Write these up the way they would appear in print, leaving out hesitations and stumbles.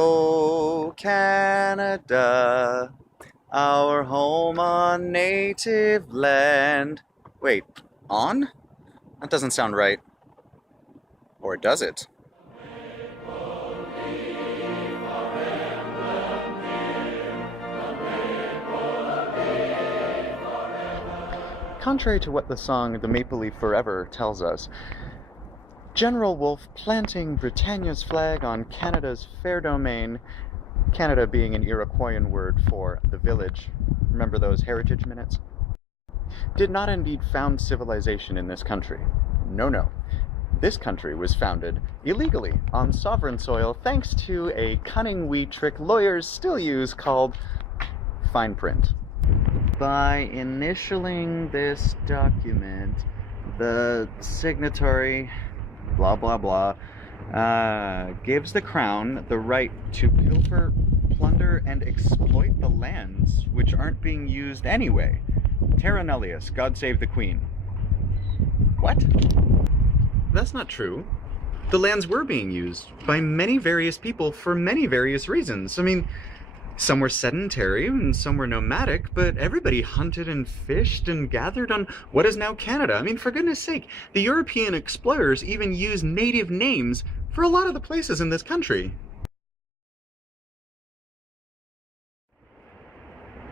Oh, Canada, our home on native land. Wait, on? That doesn't sound right. Or does it? Contrary to what the song The Maple Leaf Forever tells us, General Wolfe planting Britannia's flag on Canada's fair domain, Canada being an Iroquoian word for the village, remember those heritage minutes, did not indeed found civilization in this country. No, no. This country was founded illegally on sovereign soil thanks to a cunning wee trick lawyers still use called fine print. By initialing this document, the signatory, blah blah blah, gives the crown the right to pilfer, plunder, and exploit the lands which aren't being used anyway. Terra nullius, God save the Queen. What? That's not true. The lands were being used by many various people for many various reasons. I mean, some were sedentary and some were nomadic, but everybody hunted and fished and gathered on what is now Canada. I mean, for goodness sake, the European explorers even used native names for a lot of the places in this country.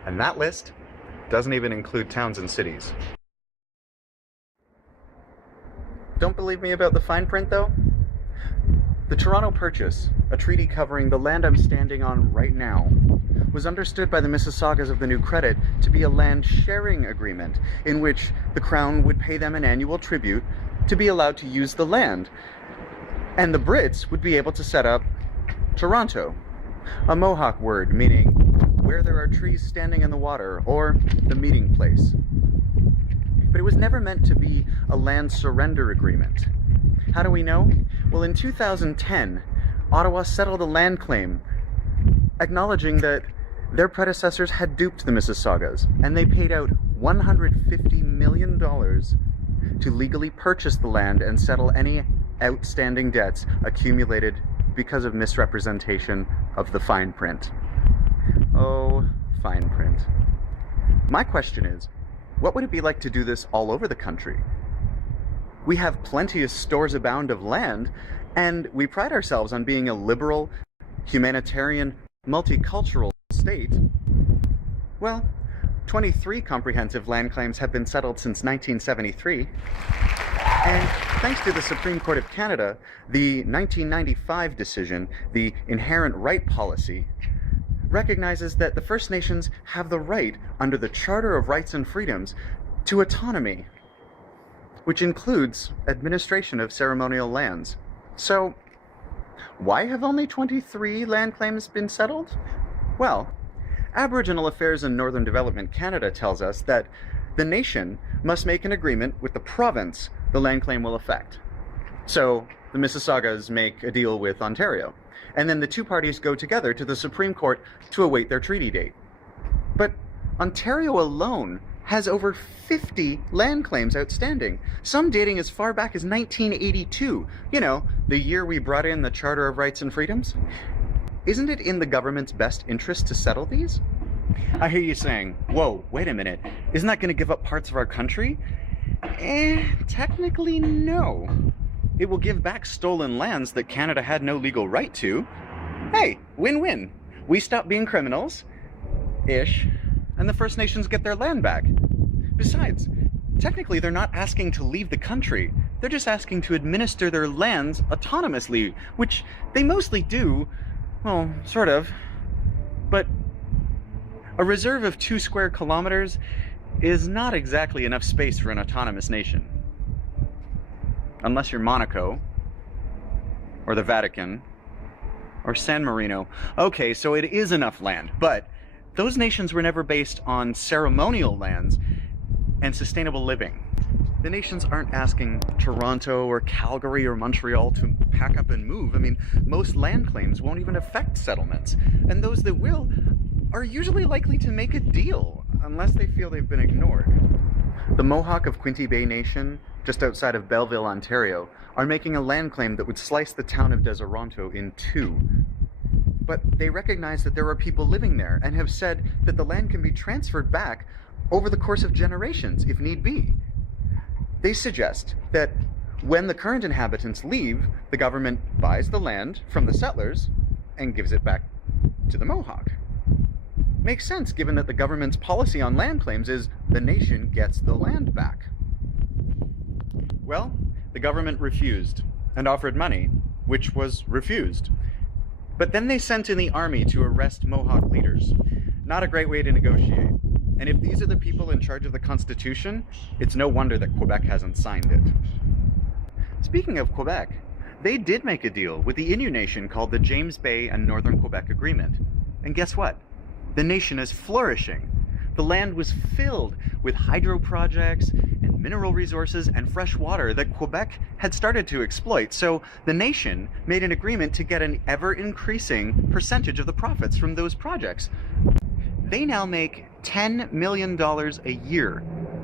And that list doesn't even include towns and cities. Don't believe me about the fine print, though? The Toronto Purchase, a treaty covering the land I'm standing on right now, was understood by the Mississaugas of the New Credit to be a land sharing agreement in which the Crown would pay them an annual tribute to be allowed to use the land. And the Brits would be able to set up Toronto, a Mohawk word meaning where there are trees standing in the water, or the meeting place. But it was never meant to be a land surrender agreement. How do we know? Well, in 2010, Ottawa settled a land claim, acknowledging that their predecessors had duped the Mississaugas, and they paid out $150 million to legally purchase the land and settle any outstanding debts accumulated because of misrepresentation of the fine print. Oh, fine print. My question is, what would it be like to do this all over the country? We have plenty of stores abound of land, and we pride ourselves on being a liberal, humanitarian, multicultural state. Well, 23 comprehensive land claims have been settled since 1973, and thanks to the Supreme Court of Canada, the 1995 decision, the Inherent Right Policy, recognizes that the First Nations have the right, under the Charter of Rights and Freedoms, to autonomy, which includes administration of ceremonial lands. So, why have only 23 land claims been settled? Well, Aboriginal Affairs and Northern Development Canada tells us that the nation must make an agreement with the province the land claim will affect. So, the Mississaugas make a deal with Ontario, and then the two parties go together to the Supreme Court to await their treaty date. But Ontario alone has over 50 land claims outstanding, some dating as far back as 1982. You know, the year we brought in the Charter of Rights and Freedoms. Isn't it in the government's best interest to settle these? I hear you saying, whoa, wait a minute, isn't that going to give up parts of our country? Technically no. It will give back stolen lands that Canada had no legal right to. Hey, win-win. We stop being criminals, ish, and the First Nations get their land back. Besides, technically they're not asking to leave the country. They're just asking to administer their lands autonomously, which they mostly do, well, sort of. But a reserve of 2 square kilometers is not exactly enough space for an autonomous nation. Unless you're Monaco, or the Vatican, or San Marino. Okay, so it is enough land, but those nations were never based on ceremonial lands and sustainable living. The nations aren't asking Toronto or Calgary or Montreal to pack up and move. I mean, most land claims won't even affect settlements, and those that will are usually likely to make a deal, unless they feel they've been ignored. The Mohawk of Quinte Bay Nation, just outside of Belleville, Ontario, are making a land claim that would slice the town of Deseronto in two. but they recognize that there are people living there and have said that the land can be transferred back over the course of generations if need be. They suggest that when the current inhabitants leave, the government buys the land from the settlers and gives it back to the Mohawk. Makes sense, given that the government's policy on land claims is the nation gets the land back. Well, the government refused and offered money, which was refused. But then they sent in the army to arrest Mohawk leaders. Not a great way to negotiate. And if these are the people in charge of the Constitution, it's no wonder that Quebec hasn't signed it. Speaking of Quebec, they did make a deal with the Innu Nation called the James Bay and Northern Quebec Agreement. And guess what? The nation is flourishing. The land was filled with hydro projects and mineral resources and fresh water that Quebec had started to exploit. So the nation made an agreement to get an ever-increasing percentage of the profits from those projects. They now make $10 million a year,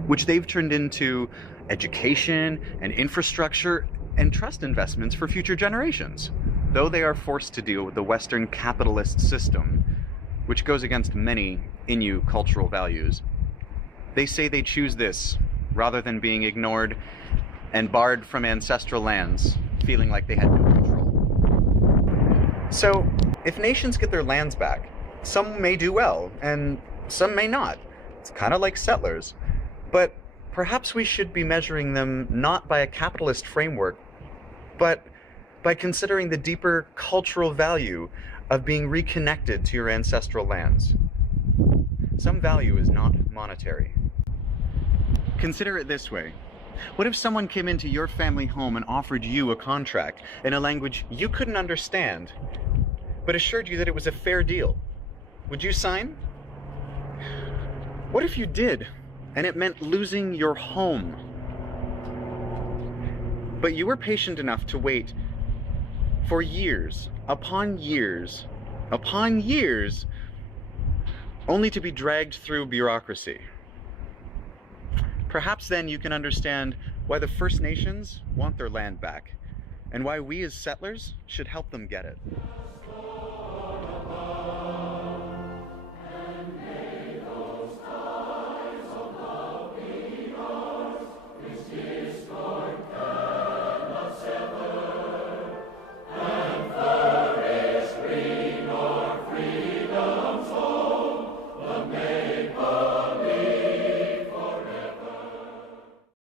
which they've turned into education and infrastructure and trust investments for future generations, though they are forced to deal with the Western capitalist system, which goes against many Innu cultural values. They say they choose this rather than being ignored and barred from ancestral lands, feeling like they had no control. So, if nations get their lands back, some may do well, and some may not. It's kind of like settlers. But perhaps we should be measuring them not by a capitalist framework, but by considering the deeper cultural value of being reconnected to your ancestral lands. Some value is not monetary. Consider it this way. What if someone came into your family home and offered you a contract in a language you couldn't understand, but assured you that it was a fair deal? Would you sign? What if you did, and it meant losing your home? But you were patient enough to wait for years upon years upon years, only to be dragged through bureaucracy. Perhaps then you can understand why the First Nations want their land back, and why we as settlers should help them get it.